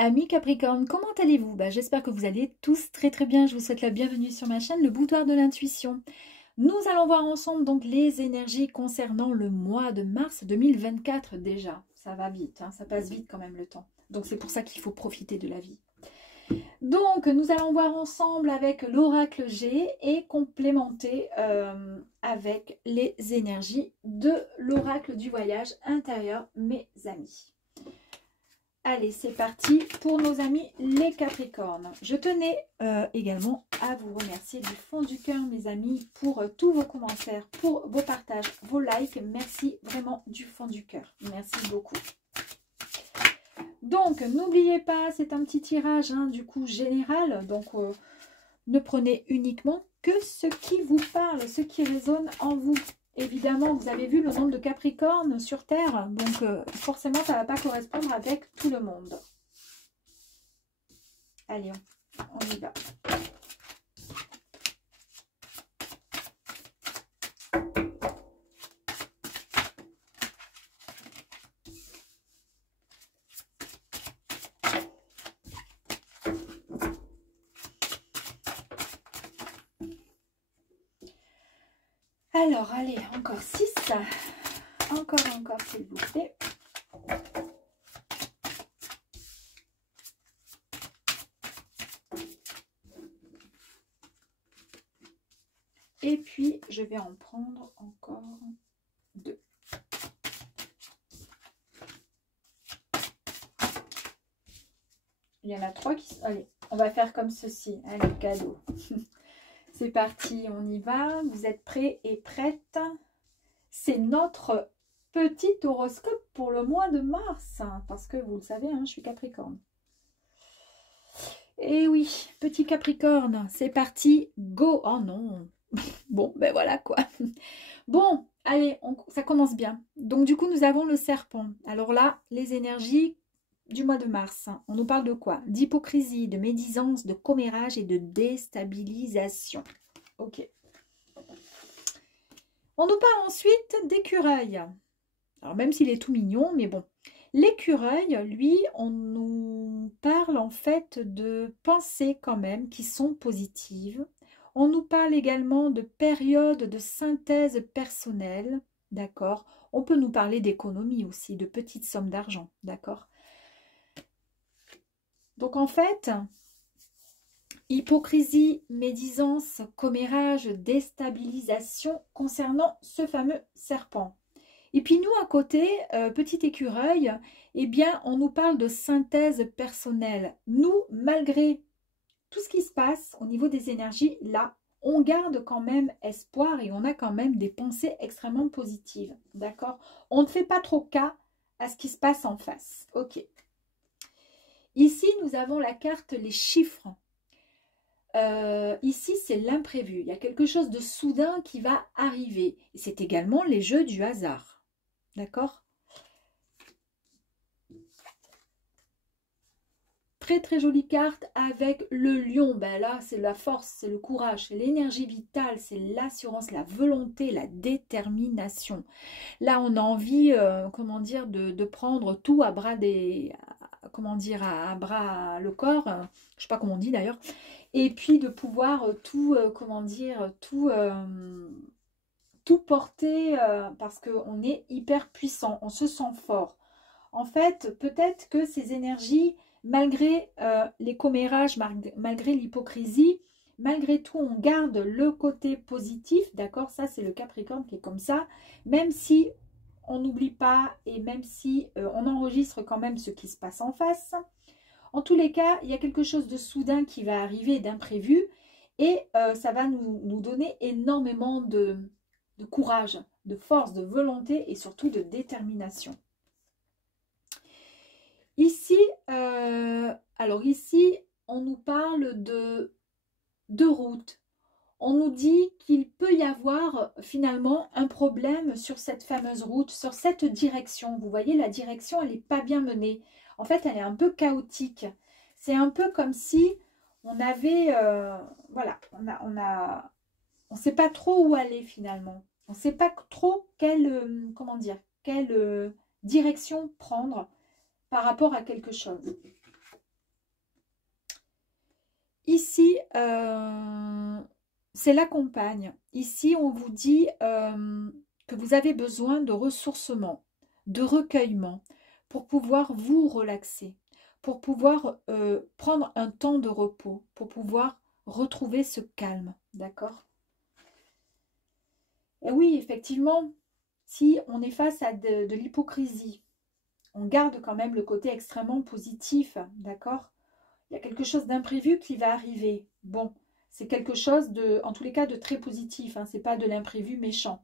Amis Capricorne, comment allez-vous? J'espère que vous allez tous très très bien. Je vous souhaite la bienvenue sur ma chaîne, le boudoir de l'intuition. Nous allons voir ensemble donc les énergies concernant le mois de mars 2024 déjà. Ça va vite, hein, ça passe vite quand même le temps. Donc c'est pour ça qu'il faut profiter de la vie. Donc nous allons voir ensemble avec l'oracle G et complémenter avec les énergies de l'oracle du voyage intérieur, mes amis. Allez, c'est parti pour nos amis les Capricornes. Je tenais également à vous remercier du fond du cœur, mes amis, pour tous vos commentaires, pour vos partages, vos likes. Merci vraiment du fond du cœur. Merci beaucoup. Donc, n'oubliez pas, c'est un petit tirage, hein, du coup, général. Donc, ne prenez uniquement que ce qui vous parle, ce qui résonne en vous. Évidemment, vous avez vu le nombre de Capricornes sur Terre, donc forcément, ça ne va pas correspondre avec tout le monde. Allez, on y va. Alors, allez, encore 6. Encore, s'il vous plaît. Et puis, je vais en prendre encore 2. Il y en a 3 qui... Allez, on va faire comme ceci. Allez, cadeau. C'est parti, on y va. Vous êtes prêts et prêtes? C'est notre petit horoscope pour le mois de mars. Parce que vous le savez, hein, je suis Capricorne. Et oui, petit Capricorne, c'est parti. Go! Oh non. Bon, ben voilà quoi. Bon, allez, ça commence bien. Donc du coup, nous avons le serpent. Alors là, les énergies du mois de mars. On nous parle de quoi? D'hypocrisie, de médisance, de commérage et de déstabilisation. Ok. On nous parle ensuite d'écureuil. Alors même s'il est tout mignon, mais bon. L'écureuil, lui, on nous parle en fait de pensées quand même qui sont positives. On nous parle également de périodes de synthèse personnelle, d'accord? On peut nous parler d'économie aussi, de petites sommes d'argent, d'accord? Donc en fait, hypocrisie, médisance, commérage, déstabilisation concernant ce fameux serpent. Et puis nous à côté, petit écureuil, eh bien on nous parle de synthèse personnelle. Nous, malgré tout ce qui se passe au niveau des énergies, là, on garde quand même espoir et on a quand même des pensées extrêmement positives. D'accord? On ne fait pas trop cas à ce qui se passe en face. Ok. Ici, nous avons la carte les chiffres. Ici, c'est l'imprévu. Il y a quelque chose de soudain qui va arriver. Et c'est également les jeux du hasard. D'accord? Très très jolie carte avec le lion. Ben là, c'est la force, c'est le courage, c'est l'énergie vitale, c'est l'assurance, la volonté, la détermination. Là, on a envie, comment dire, de prendre tout à bras des... Comment dire, à bras le corps. Je ne sais pas comment on dit d'ailleurs. Et puis de pouvoir tout, comment dire, tout porter parce qu'on est hyper puissant, on se sent fort. En fait, peut-être que ces énergies, malgré les commérages, malgré l'hypocrisie, malgré tout, on garde le côté positif, d'accord? Ça, c'est le Capricorne qui est comme ça, même si on n'oublie pas et même si on enregistre quand même ce qui se passe en face. En tous les cas, il y a quelque chose de soudain qui va arriver, d'imprévu, et ça va nous donner énormément de courage, de force, de volonté et surtout de détermination. Ici, alors ici, on nous parle de route. On nous dit qu'il peut y avoir finalement un problème sur cette fameuse route, sur cette direction. Vous voyez, la direction, elle n'est pas bien menée. En fait, elle est un peu chaotique. C'est un peu comme si on avait, voilà, on ne sait pas trop où aller finalement. On ne sait pas trop quelle, comment dire, quelle direction prendre par rapport à quelque chose. Ici, c'est la compagne. Ici, on vous dit que vous avez besoin de ressourcement, de recueillement, pour pouvoir vous relaxer, pour pouvoir prendre un temps de repos, pour pouvoir retrouver ce calme, d'accord? Et oui, effectivement, si on est face à de l'hypocrisie, on garde quand même le côté extrêmement positif, d'accord? Il y a quelque chose d'imprévu qui va arriver. Bon, c'est quelque chose de, en tous les cas, de très positif, hein, c'est pas de l'imprévu méchant.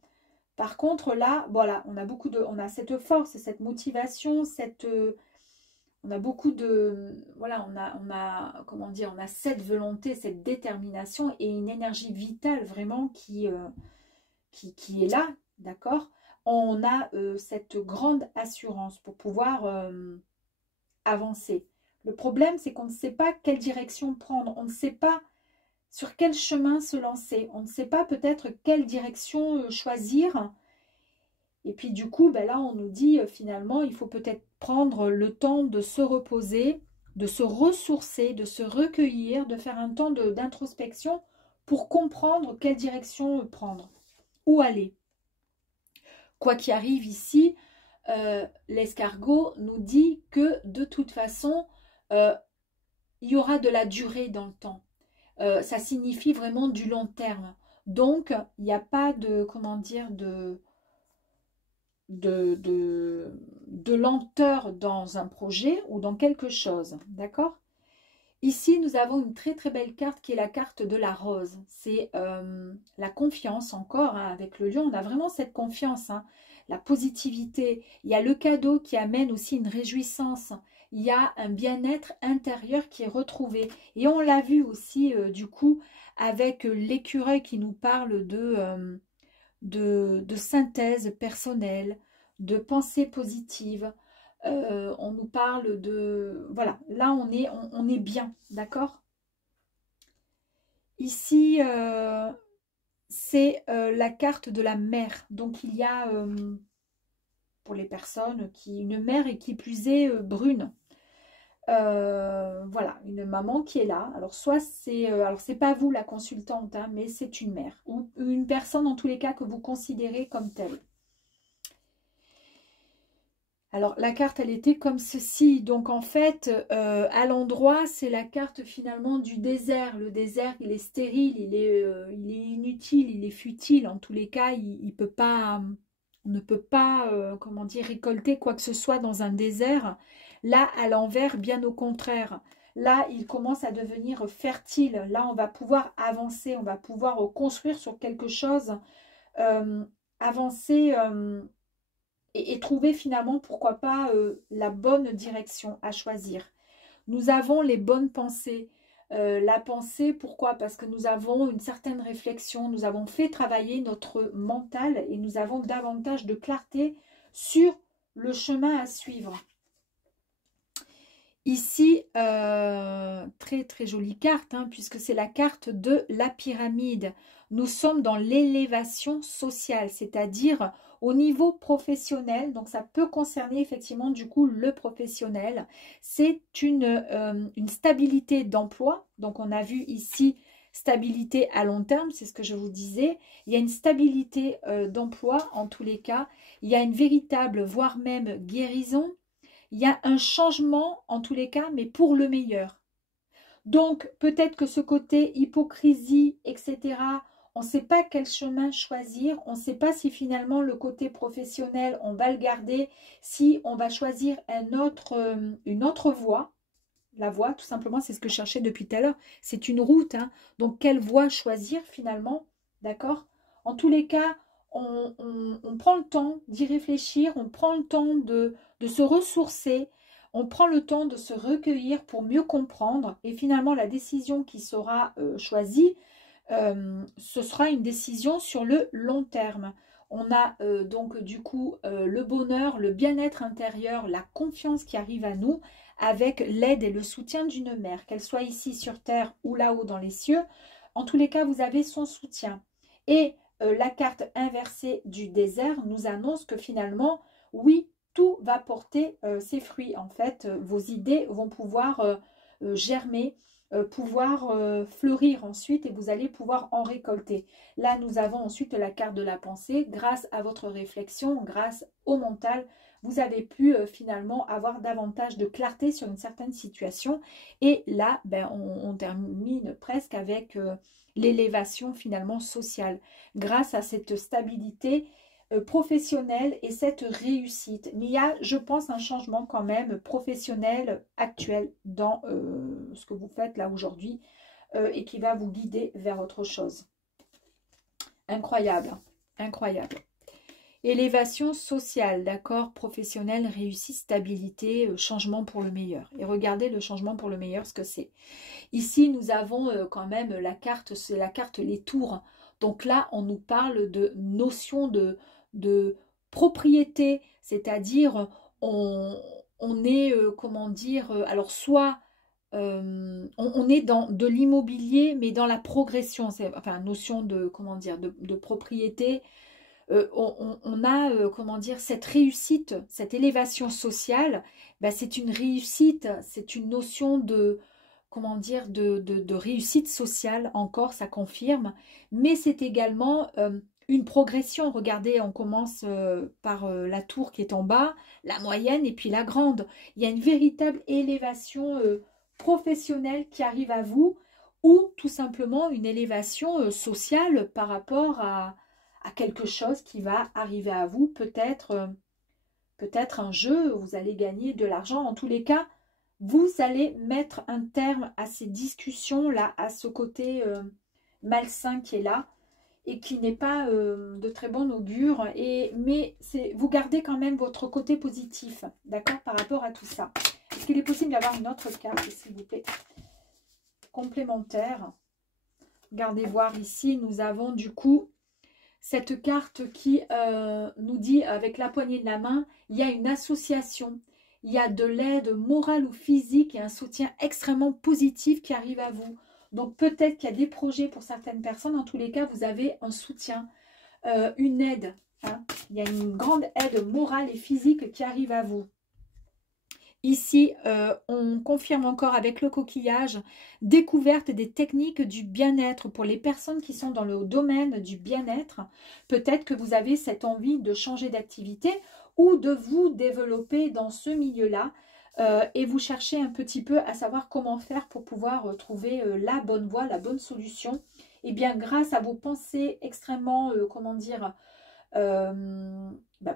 Par contre, là, voilà, on a cette force, cette motivation, on a beaucoup de, voilà, comment dire, on a cette volonté, cette détermination et une énergie vitale vraiment qui est là, d'accord? On a cette grande assurance pour pouvoir avancer. Le problème, c'est qu'on ne sait pas quelle direction prendre, on ne sait pas sur quel chemin se lancer, on ne sait pas peut-être quelle direction choisir. Et puis du coup, ben là, on nous dit finalement, il faut peut-être prendre le temps de se reposer, de se ressourcer, de se recueillir, de faire un temps d'introspection pour comprendre quelle direction prendre, où aller. Quoi qu'il arrive ici, l'escargot nous dit que de toute façon, il y aura de la durée dans le temps. Ça signifie vraiment du long terme. Donc, il n'y a pas de, comment dire, de lenteur dans un projet ou dans quelque chose. D'accord? Ici, nous avons une très très belle carte qui est la carte de la rose. C'est la confiance encore, hein, avec le lion. On a vraiment cette confiance, hein, la positivité. Il y a le cadeau qui amène aussi une réjouissance. Il y a un bien-être intérieur qui est retrouvé. Et on l'a vu aussi, du coup, avec l'écureuil qui nous parle de synthèse personnelle, de pensée positive. On nous parle de... Voilà, là on est bien, d'accord? Ici, c'est la carte de la mer. Donc il y a, pour les personnes, une mer et qui plus est brune. Voilà, une maman qui est là. Alors soit c'est... alors c'est pas vous la consultante, hein, mais c'est une mère. Ou une personne en tous les cas que vous considérez comme telle. Alors, la carte, elle était comme ceci. Donc, en fait, à l'endroit, c'est la carte finalement du désert. Le désert, il est stérile, il est inutile, il est futile. En tous les cas, il peut pas, on ne peut pas, comment dire, récolter quoi que ce soit dans un désert. Là, à l'envers, bien au contraire. Là, il commence à devenir fertile. Là, on va pouvoir avancer, on va pouvoir construire sur quelque chose, avancer... et trouver finalement, pourquoi pas, la bonne direction à choisir. Nous avons les bonnes pensées. La pensée, pourquoi? Parce que nous avons une certaine réflexion, nous avons fait travailler notre mental et nous avons davantage de clarté sur le chemin à suivre. Ici, très très jolie carte, hein, puisque c'est la carte de la pyramide. Nous sommes dans l'élévation sociale, c'est-à-dire au niveau professionnel. Donc ça peut concerner effectivement du coup le professionnel. C'est une stabilité d'emploi. Donc on a vu ici stabilité à long terme, c'est ce que je vous disais. Il y a une stabilité d'emploi en tous les cas. Il y a une véritable, voire même guérison. Il y a un changement en tous les cas, mais pour le meilleur. Donc, peut-être que ce côté hypocrisie, etc., on ne sait pas quel chemin choisir. On ne sait pas si finalement le côté professionnel, on va le garder, si on va choisir une autre voie. La voie, tout simplement, c'est ce que je cherchais depuis tout à l'heure. C'est une route, hein. Donc, quelle voie choisir finalement? D'accord? En tous les cas, on prend le temps d'y réfléchir, on prend le temps de se ressourcer, on prend le temps de se recueillir pour mieux comprendre. Et finalement, la décision qui sera choisie, ce sera une décision sur le long terme. On a donc du coup le bonheur, le bien-être intérieur, la confiance qui arrive à nous avec l'aide et le soutien d'une mère, qu'elle soit ici sur terre ou là-haut dans les cieux. En tous les cas, vous avez son soutien. Et la carte inversée du désert nous annonce que finalement, oui, tout va porter ses fruits. En fait, vos idées vont pouvoir germer, pouvoir fleurir ensuite et vous allez pouvoir en récolter. Là, nous avons ensuite la carte de la pensée. Grâce à votre réflexion, grâce au mental, vous avez pu finalement avoir davantage de clarté sur une certaine situation. Et là, ben, on termine presque avec l'élévation finalement sociale. Grâce à cette stabilité professionnelle et cette réussite. Mais il y a, je pense, un changement quand même professionnel actuel dans ce que vous faites là aujourd'hui et qui va vous guider vers autre chose. Incroyable, incroyable. Élévation sociale, d'accord, professionnelle, réussite, stabilité, changement pour le meilleur. Et regardez le changement pour le meilleur, ce que c'est. Ici, nous avons quand même la carte, c'est la carte les tours. Donc là, on nous parle de notion de propriété, c'est-à-dire on est, comment dire, alors soit on est dans de l'immobilier, mais dans la progression, c'est enfin notion de, comment dire, de propriété. On a, comment dire, cette réussite, cette élévation sociale, ben, c'est une réussite, c'est une notion de, comment dire, de réussite sociale, encore, ça confirme, mais c'est également une progression. Regardez, on commence par la tour qui est en bas, la moyenne et puis la grande. Il y a une véritable élévation professionnelle qui arrive à vous, ou tout simplement une élévation sociale par rapport à quelque chose qui va arriver à vous, peut-être peut-être un jeu, où vous allez gagner de l'argent. En tous les cas, vous allez mettre un terme à ces discussions-là, à ce côté malsain qui est là et qui n'est pas de très bon augure. Mais vous gardez quand même votre côté positif, d'accord, par rapport à tout ça. Est-ce qu'il est possible d'avoir une autre carte, s'il vous plaît, complémentaire? Regardez voir ici, nous avons du coup cette carte qui nous dit avec la poignée de la main, il y a une association, il y a de l'aide morale ou physique et un soutien extrêmement positif qui arrive à vous. Donc peut-être qu'il y a des projets pour certaines personnes, en tous les cas vous avez un soutien, une aide. Hein. Il y a une grande aide morale et physique qui arrive à vous. Ici, on confirme encore avec le coquillage, découverte des techniques du bien-être pour les personnes qui sont dans le domaine du bien-être. Peut-être que vous avez cette envie de changer d'activité ou de vous développer dans ce milieu-là et vous cherchez un petit peu à savoir comment faire pour pouvoir trouver la bonne voie, la bonne solution. Et bien, grâce à vos pensées extrêmement, comment dire,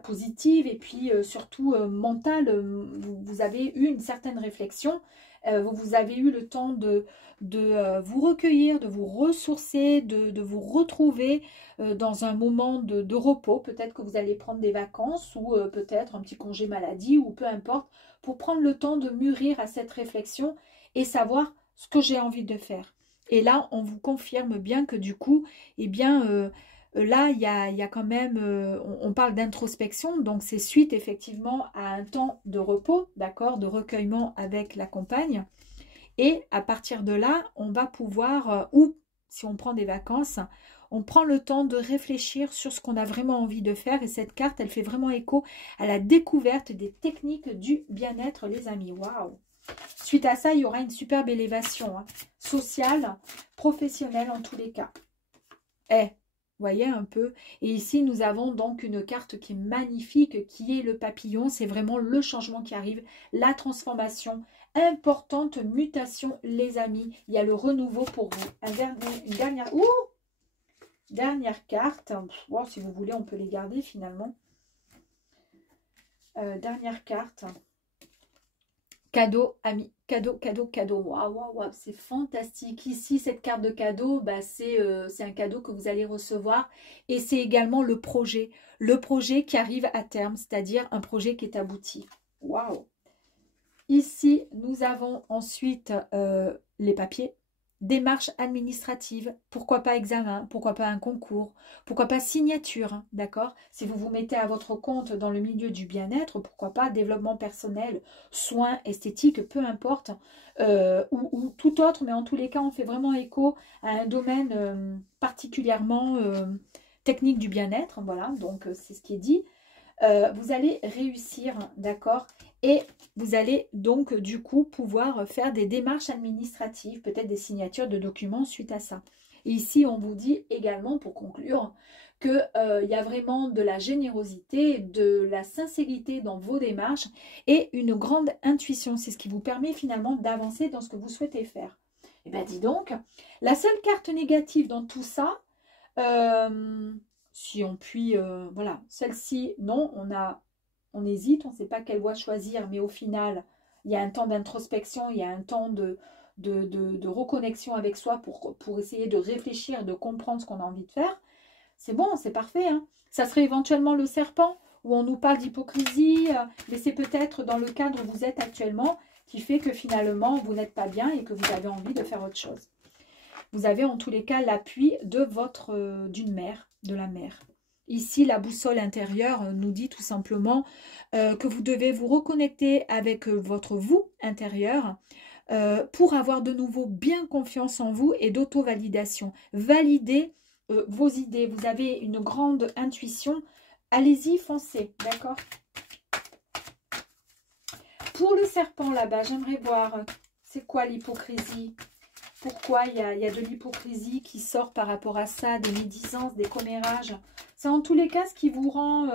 positive et puis surtout mentale, vous avez eu une certaine réflexion, vous avez eu le temps de vous recueillir, de vous ressourcer, de vous retrouver dans un moment de repos. Peut-être que vous allez prendre des vacances ou peut-être un petit congé maladie ou peu importe, pour prendre le temps de mûrir à cette réflexion et savoir ce que j'ai envie de faire. Et là, on vous confirme bien que du coup, eh bien, là, il y a quand même, on parle d'introspection, donc c'est suite effectivement à un temps de repos, d'accord, de recueillement avec la compagne. Et à partir de là, on va pouvoir, ou si on prend des vacances, on prend le temps de réfléchir sur ce qu'on a vraiment envie de faire. Et cette carte, elle fait vraiment écho à la découverte des techniques du bien-être, les amis. Waouh! Suite à ça, il y aura une superbe élévation sociale, professionnelle en tous les cas. Voyez un peu. Et ici, nous avons donc une carte qui est magnifique, qui est le papillon. C'est vraiment le changement qui arrive, la transformation. Importante mutation, les amis. Il y a le renouveau pour vous. Une dernière carte. Wow, si vous voulez, on peut les garder finalement. Dernière carte. Cadeau, amis. Cadeau, cadeau, cadeau. Waouh, waouh, waouh, c'est fantastique. Ici, cette carte de cadeau, c'est un cadeau que vous allez recevoir. Et c'est également le projet. Le projet qui arrive à terme, c'est-à-dire un projet qui est abouti. Waouh. Ici, nous avons ensuite les papiers. Démarche administrative, pourquoi pas examen, pourquoi pas un concours, pourquoi pas signature, hein, d'accord? Si vous vous mettez à votre compte dans le milieu du bien-être, pourquoi pas développement personnel, soins, esthétiques, peu importe, ou tout autre, mais en tous les cas, on fait vraiment écho à un domaine particulièrement technique du bien-être, voilà, donc c'est ce qui est dit. vous allez réussir, d'accord? Et vous allez donc du coup pouvoir faire des démarches administratives, peut-être des signatures de documents suite à ça. Et ici, on vous dit également, pour conclure, qu'il y a vraiment de la générosité, de la sincérité dans vos démarches et une grande intuition. C'est ce qui vous permet finalement d'avancer dans ce que vous souhaitez faire. Et bien dis donc, la seule carte négative dans tout ça, si on puis, voilà, celle-ci, non, on hésite, on ne sait pas quelle voie choisir, mais au final, il y a un temps d'introspection, il y a un temps de reconnexion avec soi pour essayer de réfléchir, de comprendre ce qu'on a envie de faire. C'est bon, c'est parfait. Hein. Ça serait éventuellement le serpent, où on nous parle d'hypocrisie, mais c'est peut-être dans le cadre où vous êtes actuellement qui fait que finalement, vous n'êtes pas bien et que vous avez envie de faire autre chose. Vous avez en tous les cas l'appui d'une mère, de la mère. Ici, la boussole intérieure nous dit tout simplement que vous devez vous reconnecter avec votre vous intérieur pour avoir de nouveau bien confiance en vous et d'auto-validation. Validez vos idées. Vous avez une grande intuition. Allez-y, foncez, d'accord? Pour le serpent là-bas, j'aimerais voir, c'est quoi l'hypocrisie? Pourquoi il y a de l'hypocrisie qui sort par rapport à ça, des médisances, des commérages? C'est en tous les cas ce qui vous rend,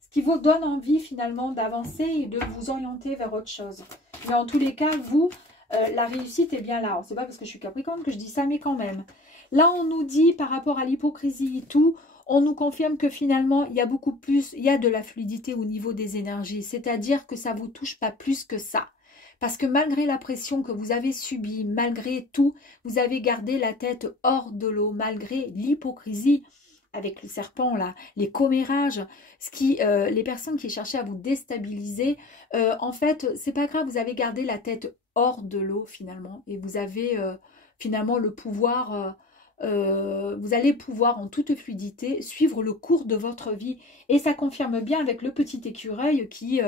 ce qui vous donne envie finalement d'avancer et de vous orienter vers autre chose. Mais en tous les cas, vous, la réussite est bien là. C'est pas parce que je suis Capricorne que je dis ça, mais quand même. Là, on nous dit par rapport à l'hypocrisie et tout, on nous confirme que finalement, il y a beaucoup plus, il y a de la fluidité au niveau des énergies. C'est-à-dire que ça ne vous touche pas plus que ça. Parce que malgré la pression que vous avez subie, malgré tout, vous avez gardé la tête hors de l'eau, malgré l'hypocrisie avec le serpent, là, les commérages, les personnes qui cherchaient à vous déstabiliser, en fait, c'est pas grave, vous avez gardé la tête hors de l'eau finalement, et vous avez finalement le pouvoir, vous allez pouvoir en toute fluidité suivre le cours de votre vie. Et ça confirme bien avec le petit écureuil qui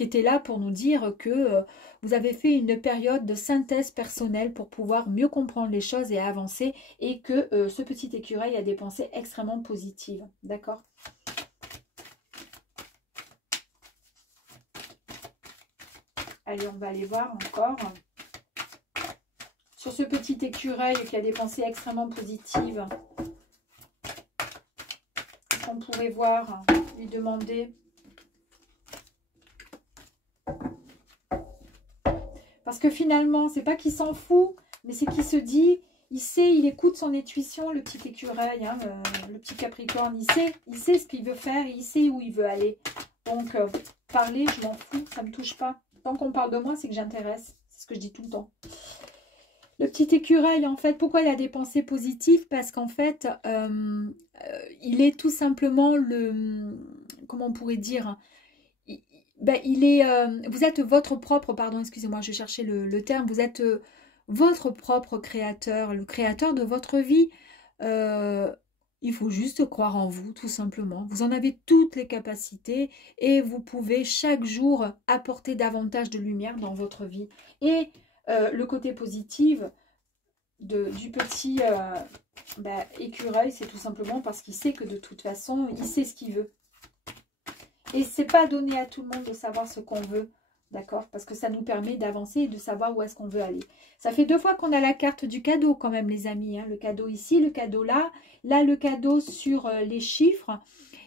était là pour nous dire que vous avez fait une période de synthèse personnelle pour pouvoir mieux comprendre les choses et avancer, et que ce petit écureuil a des pensées extrêmement positives. D'accord? Allez, on va aller voir encore. Sur ce petit écureuil qui a des pensées extrêmement positives, qu'est-ce qu'on pourrait voir, lui demander? Parce que finalement, c'est pas qu'il s'en fout, mais c'est qu'il se dit, il sait, il écoute son intuition, le petit écureuil, hein, le petit Capricorne, il sait ce qu'il veut faire, il sait où il veut aller. Donc, parler, je m'en fous, ça me touche pas. Tant qu'on parle de moi, c'est que j'intéresse. C'est ce que je dis tout le temps. Le petit écureuil, en fait, pourquoi il a des pensées positives? Parce qu'en fait, il est tout simplement comment on pourrait dire, vous êtes votre propre, pardon, excusez-moi, je cherchais le terme, vous êtes votre propre créateur, le créateur de votre vie. Il faut juste croire en vous, tout simplement. Vous en avez toutes les capacités et vous pouvez chaque jour apporter davantage de lumière dans votre vie. Et le côté positif du petit écureuil, c'est tout simplement parce qu'il sait que de toute façon, il sait ce qu'il veut. Et c'est pas donné à tout le monde de savoir ce qu'on veut, d'accord? Parce que ça nous permet d'avancer et de savoir où est-ce qu'on veut aller. Ça fait 2 fois qu'on a la carte du cadeau quand même, les amis. Hein. Le cadeau ici, le cadeau là. Là, le cadeau sur les chiffres.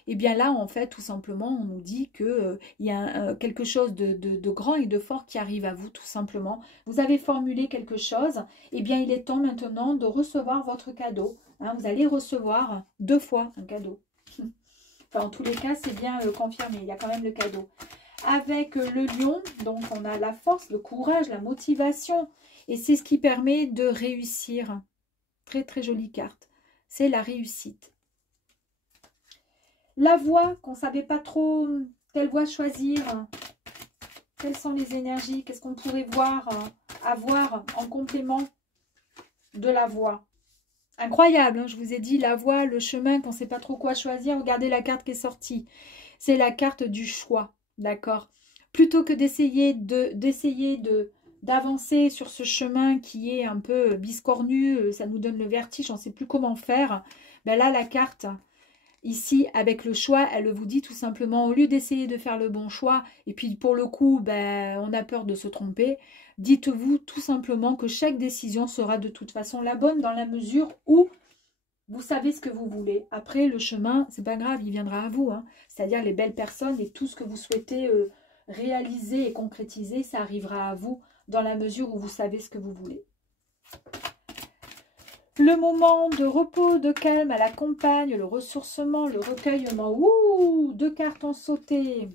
Et bien là, en fait, tout simplement, on nous dit qu'il y a quelque chose de grand et de fort qui arrive à vous, tout simplement. Vous avez formulé quelque chose. Et bien, il est temps maintenant de recevoir votre cadeau. Hein. Vous allez recevoir 2 fois un cadeau. Enfin, en tous les cas, c'est bien confirmé. Il y a quand même le cadeau. Avec le lion, donc on a la force, le courage, la motivation. Et c'est ce qui permet de réussir. Très, très jolie carte. C'est la réussite. La voie, qu'on ne savait pas trop quelle voie choisir. Quelles sont les énergies? Qu'est-ce qu'on pourrait avoir en complément de la voie? Incroyable, hein, je vous ai dit, la voie, le chemin, qu'on ne sait pas trop quoi choisir. Regardez la carte qui est sortie. C'est la carte du choix, d'accord? Plutôt que d'essayer d'avancer sur ce chemin qui est un peu biscornu, ça nous donne le vertige, on ne sait plus comment faire. Ben là, la carte, Ici, avec le choix, elle vous dit tout simplement, au lieu d'essayer de faire le bon choix, et puis pour le coup, ben, on a peur de se tromper, dites-vous tout simplement que chaque décision sera de toute façon la bonne dans la mesure où vous savez ce que vous voulez. Après, le chemin, c'est pas grave, il viendra à vous. Hein. C'est-à-dire les belles personnes et tout ce que vous souhaitez réaliser et concrétiser, ça arrivera à vous dans la mesure où vous savez ce que vous voulez. Le moment de repos, de calme à la campagne, le ressourcement, le recueillement. Ouh, 2 cartes ont sauté.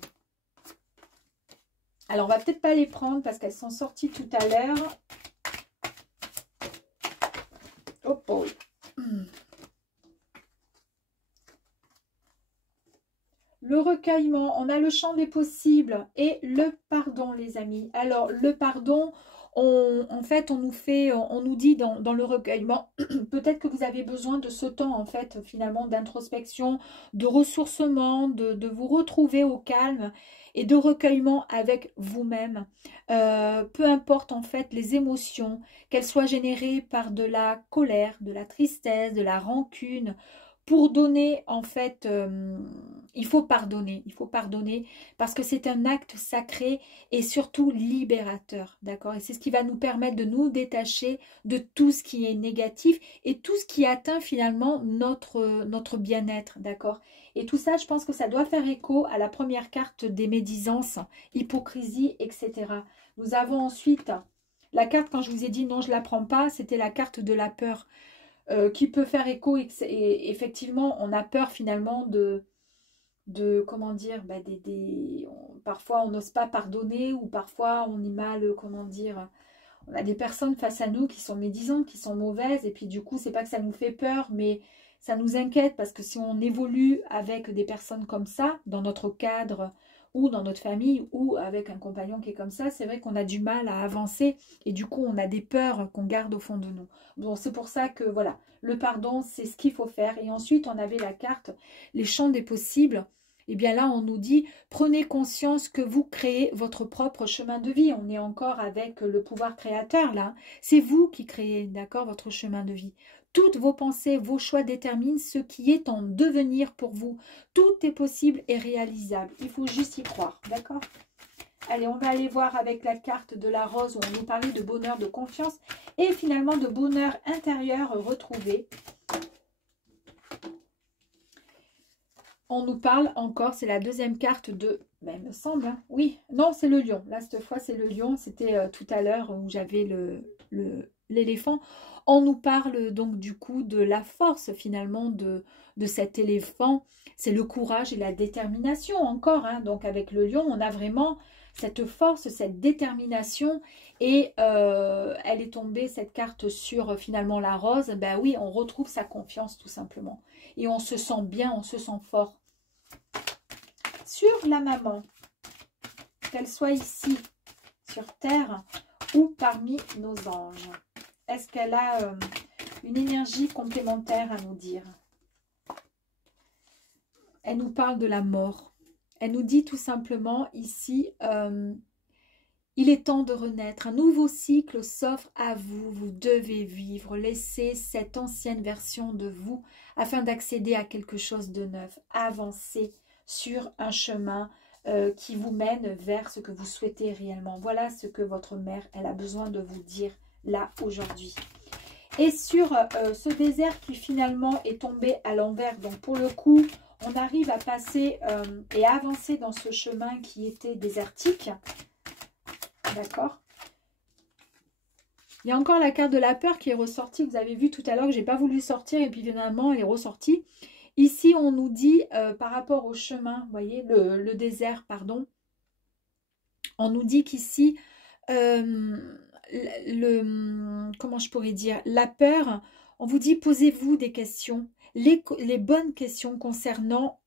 Alors, on va peut-être pas les prendre parce qu'elles sont sorties tout à l'heure. Oh, oh. Le recueillement, on a le champ des possibles et le pardon, les amis. Alors, le pardon, en fait, on nous dit dans le recueillement, peut-être que vous avez besoin de ce temps, en fait, finalement, d'introspection, de ressourcement, de vous retrouver au calme et de recueillement avec vous-même. Peu importe, en fait, les émotions, qu'elles soient générées par de la colère, de la tristesse, de la rancune, pour donner, en fait, il faut pardonner parce que c'est un acte sacré et surtout libérateur, d'accord? Et c'est ce qui va nous permettre de nous détacher de tout ce qui est négatif et tout ce qui atteint finalement notre bien-être, d'accord? Et tout ça, je pense que ça doit faire écho à la première carte des médisances, hypocrisie, etc. Nous avons ensuite la carte, quand je vous ai dit non, je ne la prends pas, c'était la carte de la peur. Qui peut faire écho et effectivement on a peur finalement de comment dire, bah, parfois on n'ose pas pardonner ou parfois on est mal, comment dire, on a des personnes face à nous qui sont médisantes, qui sont mauvaises et puis du coup c'est pas que ça nous fait peur mais ça nous inquiète parce que si on évolue avec des personnes comme ça dans notre cadre ou dans notre famille ou avec un compagnon qui est comme ça, c'est vrai qu'on a du mal à avancer et du coup on a des peurs qu'on garde au fond de nous. Bon, c'est pour ça que voilà, le pardon c'est ce qu'il faut faire. Et ensuite on avait la carte, les champs des possibles. Et bien là on nous dit, prenez conscience que vous créez votre propre chemin de vie. On est encore avec le pouvoir créateur là. C'est vous qui créez, d'accord, votre chemin de vie. Toutes vos pensées, vos choix déterminent ce qui est en devenir pour vous. Tout est possible et réalisable. Il faut juste y croire, d'accord? Allez, on va aller voir avec la carte de la rose où on nous parlait de bonheur, de confiance et finalement de bonheur intérieur retrouvé. On nous parle encore, c'est la deuxième carte de, ben, il me semble, hein, oui, non, c'est le lion. Là, cette fois, c'est le lion. C'était tout à l'heure où j'avais l'éléphant. On nous parle donc du coup de la force finalement de cet éléphant. C'est le courage et la détermination encore. Hein. Donc avec le lion, on a vraiment cette force, cette détermination. Et elle est tombée, cette carte, sur finalement la rose. Ben oui, on retrouve sa confiance tout simplement. Et on se sent bien, on se sent fort. Sur la maman, qu'elle soit ici, sur terre, ou parmi nos anges, est-ce qu'elle a une énergie complémentaire à nous dire? Elle nous parle de la mort. Elle nous dit tout simplement ici, il est temps de renaître. Un nouveau cycle s'offre à vous. Vous devez vivre. Laissez cette ancienne version de vous afin d'accéder à quelque chose de neuf. Avancez sur un chemin qui vous mène vers ce que vous souhaitez réellement. Voilà ce que votre mère, elle a besoin de vous dire là aujourd'hui. Et sur ce désert qui finalement est tombé à l'envers, donc pour le coup, on arrive à passer et à avancer dans ce chemin qui était désertique. D'accord. Il y a encore la carte de la peur qui est ressortie. Vous avez vu tout à l'heure que je n'ai pas voulu sortir et puis finalement elle est ressortie. Ici, on nous dit par rapport au chemin, vous voyez, le désert, pardon. On nous dit qu'ici, comment je pourrais dire, la peur, on vous dit posez-vous des questions, les bonnes questions concernant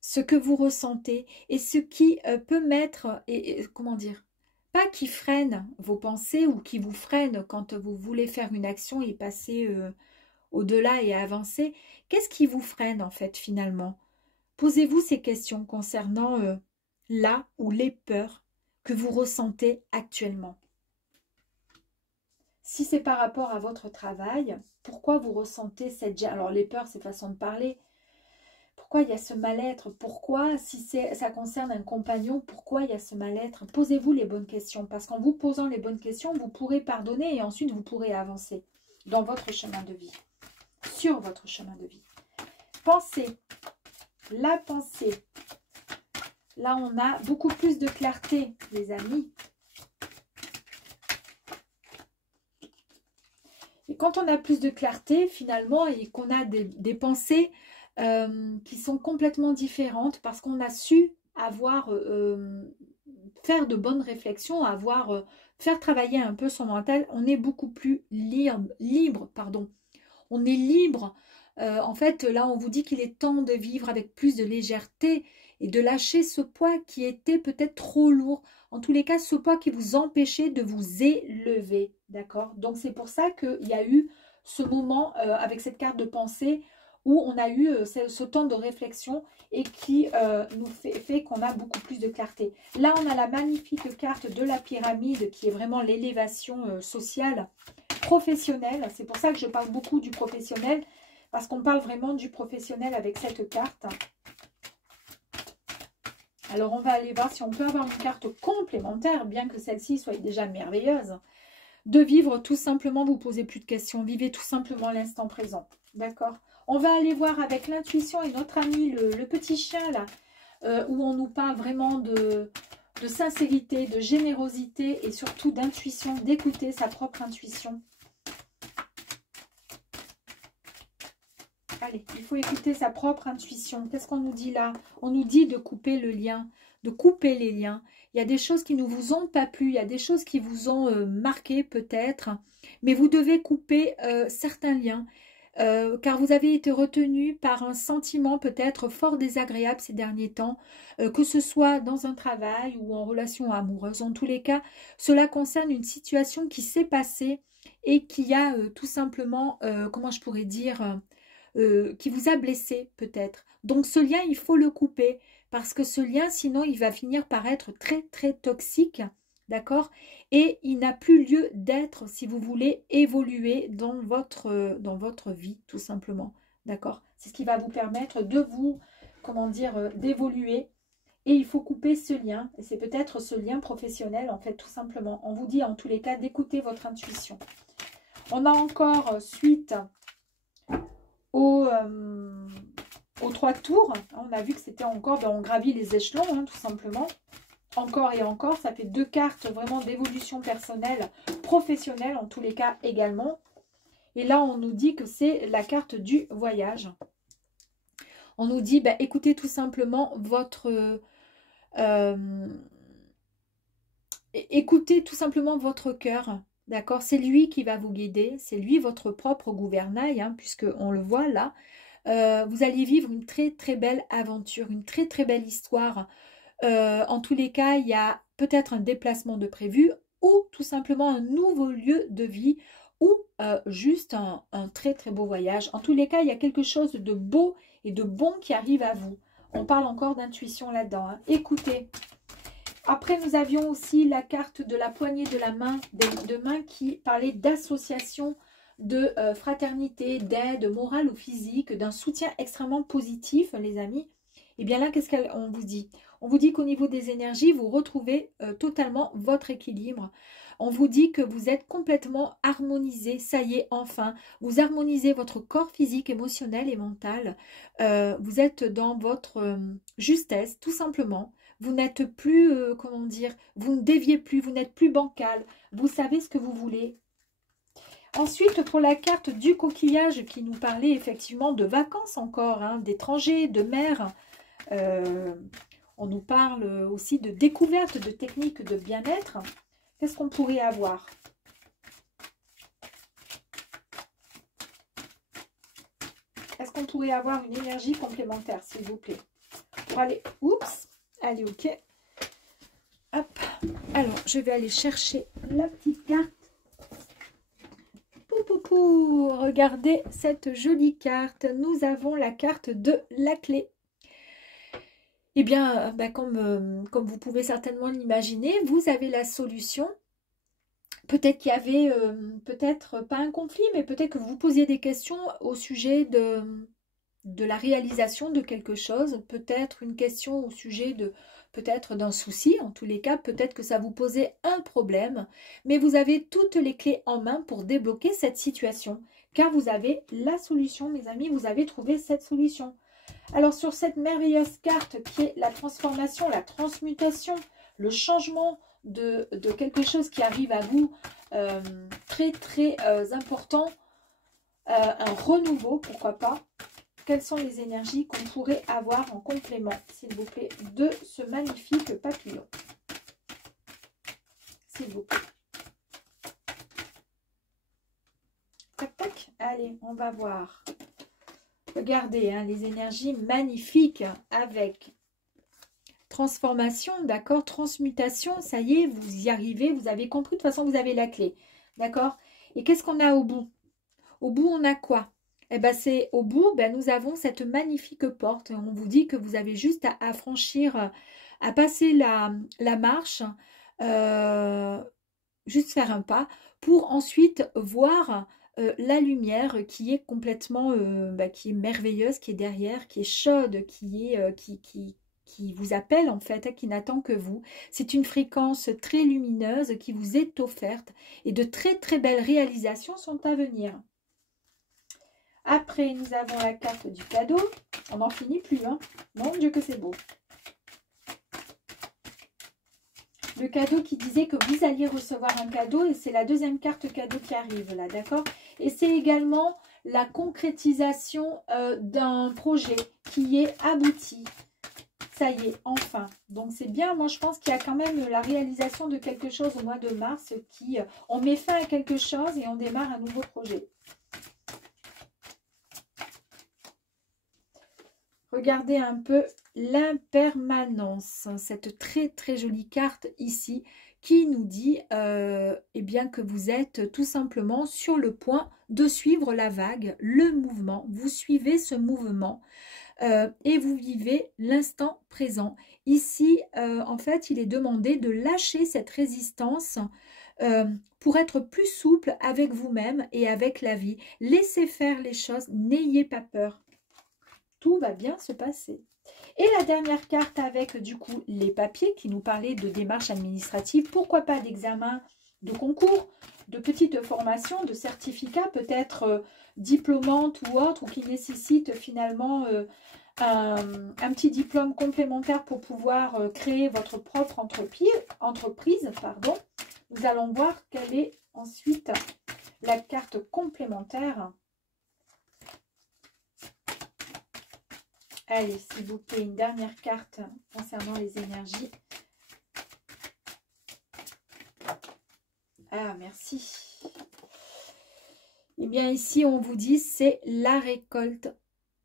ce que vous ressentez et ce qui peut mettre, comment dire, pas qui freine vos pensées ou qui vous freine quand vous voulez faire une action et passer au-delà et avancer. Qu'est-ce qui vous freine en fait finalement? Posez-vous ces questions concernant là ou les peurs que vous ressentez actuellement. Si c'est par rapport à votre travail, pourquoi vous ressentez cette... Alors les peurs, c'est façon de parler. Pourquoi il y a ce mal-être? Pourquoi, si ça concerne un compagnon, pourquoi il y a ce mal-être? Posez-vous les bonnes questions, parce qu'en vous posant les bonnes questions, vous pourrez pardonner et ensuite vous pourrez avancer dans votre chemin de vie, sur votre chemin de vie. Pensez, la pensée. Là, on a beaucoup plus de clarté, les amis. Et quand on a plus de clarté, finalement, et qu'on a des pensées qui sont complètement différentes, parce qu'on a su avoir, faire de bonnes réflexions, faire travailler un peu son mental, on est beaucoup plus libre, pardon. On est libre. En fait, là, on vous dit qu'il est temps de vivre avec plus de légèreté et de lâcher ce poids qui était peut-être trop lourd. En tous les cas, ce poids qui vous empêchait de vous élever. D'accord? Donc, c'est pour ça qu'il y a eu ce moment avec cette carte de pensée où on a eu ce temps de réflexion et qui nous fait qu'on a beaucoup plus de clarté. Là, on a la magnifique carte de la pyramide qui est vraiment l'élévation sociale, professionnelle. C'est pour ça que je parle beaucoup du professionnel, parce qu'on parle vraiment du professionnel avec cette carte. Alors, on va aller voir si on peut avoir une carte complémentaire, bien que celle-ci soit déjà merveilleuse. De vivre tout simplement, vous posez plus de questions. Vivez tout simplement l'instant présent. D'accord? On va aller voir avec l'intuition et notre ami, le petit chien, là, où on nous parle vraiment de sincérité, de générosité et surtout d'intuition, d'écouter sa propre intuition. Allez, il faut écouter sa propre intuition. Qu'est-ce qu'on nous dit là? On nous dit de couper le lien, de couper les liens. Il y a des choses qui ne vous ont pas plu, il y a des choses qui vous ont marqué peut-être, mais vous devez couper certains liens, car vous avez été retenu par un sentiment peut-être fort désagréable ces derniers temps, que ce soit dans un travail ou en relation amoureuse. En tous les cas, cela concerne une situation qui s'est passée et qui a tout simplement, comment je pourrais dire, qui vous a blessé peut-être. Donc ce lien, il faut le couper parce que ce lien, sinon, il va finir par être très, très toxique, d'accord? Et il n'a plus lieu d'être si vous voulez évoluer dans votre vie, tout simplement, d'accord? C'est ce qui va vous permettre de vous, comment dire, d'évoluer. Et il faut couper ce lien. Et c'est peut-être ce lien professionnel, en fait, tout simplement. On vous dit, en tous les cas, d'écouter votre intuition. On a encore, suite aux 3 tours, on a vu que c'était encore, on gravit les échelons, hein, tout simplement. Encore et encore, ça fait 2 cartes vraiment d'évolution personnelle, professionnelle, en tous les cas également. Et là, on nous dit que c'est la carte du voyage. On nous dit, écoutez tout simplement votre... écoutez tout simplement votre cœur. D'accord? C'est lui qui va vous guider, c'est lui votre propre gouvernail, hein, puisqu'on le voit là. Vous allez vivre une très très belle aventure, une très très belle histoire. En tous les cas, il y a peut-être un déplacement de prévu ou tout simplement un nouveau lieu de vie ou juste un très très beau voyage. En tous les cas, il y a quelque chose de beau et de bon qui arrive à vous. On parle encore d'intuition là-dedans, hein. Écoutez. Après, nous avions aussi la carte de la poignée de la main, de main qui parlait d'association, de fraternité, d'aide morale ou physique, d'un soutien extrêmement positif, les amis. Et bien là, qu'est-ce qu'on vous dit? On vous dit qu'au niveau des énergies, vous retrouvez totalement votre équilibre. On vous dit que vous êtes complètement harmonisé, ça y est, enfin. Vous harmonisez votre corps physique, émotionnel et mental. Vous êtes dans votre justesse, tout simplement. Vous n'êtes plus, comment dire, vous ne déviez plus, vous n'êtes plus bancal. Vous savez ce que vous voulez. Ensuite, pour la carte du coquillage qui nous parlait effectivement de vacances encore, hein, d'étrangers, de mer, on nous parle aussi de découverte, de techniques de bien-être. Qu'est-ce qu'on pourrait avoir? Est-ce qu'on pourrait avoir une énergie complémentaire, s'il vous plaît? Pour aller, oups, allez, ok. Hop, alors je vais aller chercher la petite carte. Regardez cette jolie carte. Nous avons la carte de la clé. Eh bien, comme vous pouvez certainement l'imaginer, vous avez la solution. Peut-être qu'il y avait, peut-être pas un conflit, mais peut-être que vous vous posiez des questions au sujet de la réalisation de quelque chose, peut-être une question au sujet de peut-être d'un souci, en tous les cas, peut-être que ça vous posait un problème, mais vous avez toutes les clés en main pour débloquer cette situation, car vous avez la solution, mes amis, vous avez trouvé cette solution. Alors sur cette merveilleuse carte qui est la transformation, la transmutation, le changement de quelque chose qui arrive à vous, très très important, un renouveau, pourquoi pas. Quelles sont les énergies qu'on pourrait avoir en complément, s'il vous plaît, de ce magnifique papillon? S'il vous plaît. Tac, tac. Allez, on va voir. Regardez, hein, les énergies magnifiques avec transformation, d'accord, transmutation, ça y est, vous y arrivez, vous avez compris, de toute façon, vous avez la clé, d'accord. Et qu'est-ce qu'on a au bout? Au bout, on a quoi? Eh bien, c'est au bout, ben, nous avons cette magnifique porte. On vous dit que vous avez juste à franchir, à passer la marche, juste faire un pas, pour ensuite voir la lumière qui est complètement, qui est merveilleuse, qui est derrière, qui est chaude, qui vous appelle en fait, hein, qui n'attend que vous. C'est une fréquence très lumineuse qui vous est offerte et de très très belles réalisations sont à venir. Après, nous avons la carte du cadeau. On n'en finit plus, hein. Mon Dieu que c'est beau. Le cadeau qui disait que vous alliez recevoir un cadeau. Et c'est la deuxième carte cadeau qui arrive là, d'accord? Et c'est également la concrétisation d'un projet qui est abouti. Ça y est, enfin. Donc c'est bien, moi je pense qu'il y a quand même la réalisation de quelque chose au mois de mars qui... on met fin à quelque chose et on démarre un nouveau projet. Regardez un peu l'impermanence, cette très très jolie carte ici qui nous dit eh bien que vous êtes tout simplement sur le point de suivre la vague, le mouvement. Vous suivez ce mouvement et vous vivez l'instant présent. Ici, en fait, il est demandé de lâcher cette résistance pour être plus souple avec vous-même et avec la vie. Laissez faire les choses, n'ayez pas peur. Tout va bien se passer. Et la dernière carte avec du coup les papiers qui nous parlaient de démarches administratives, pourquoi pas d'examen, de concours, de petites formations, de certificats peut-être diplômantes ou autres, ou qui nécessitent finalement un petit diplôme complémentaire pour pouvoir créer votre propre entreprise. Pardon. Nous allons voir quelle est ensuite la carte complémentaire. Allez, s'il vous plaît, une dernière carte concernant les énergies. Ah, merci. Eh bien, ici, on vous dit, c'est la récolte.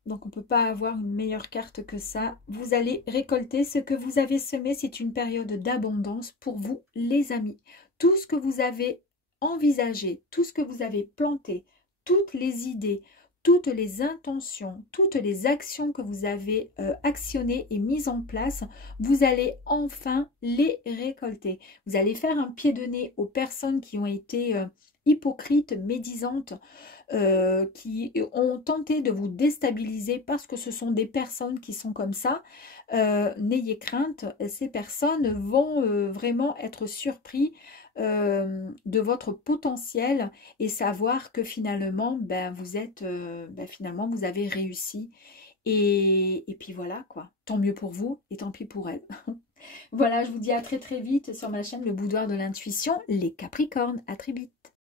Donc, on ne peut pas avoir une meilleure carte que ça. Vous allez récolter ce que vous avez semé. C'est une période d'abondance pour vous, les amis. Tout ce que vous avez envisagé, tout ce que vous avez planté, toutes les idées, toutes les intentions, toutes les actions que vous avez actionnées et mises en place, vous allez enfin les récolter. Vous allez faire un pied de nez aux personnes qui ont été hypocrites, médisantes, qui ont tenté de vous déstabiliser parce que ce sont des personnes qui sont comme ça. N'ayez crainte, ces personnes vont vraiment être surpris de votre potentiel et savoir que finalement vous êtes finalement vous avez réussi et puis voilà quoi, tant mieux pour vous et tant pis pour elle. Voilà, je vous dis à très très vite sur ma chaîne Le Boudoir de l'Intuition, les Capricornes, à très vite.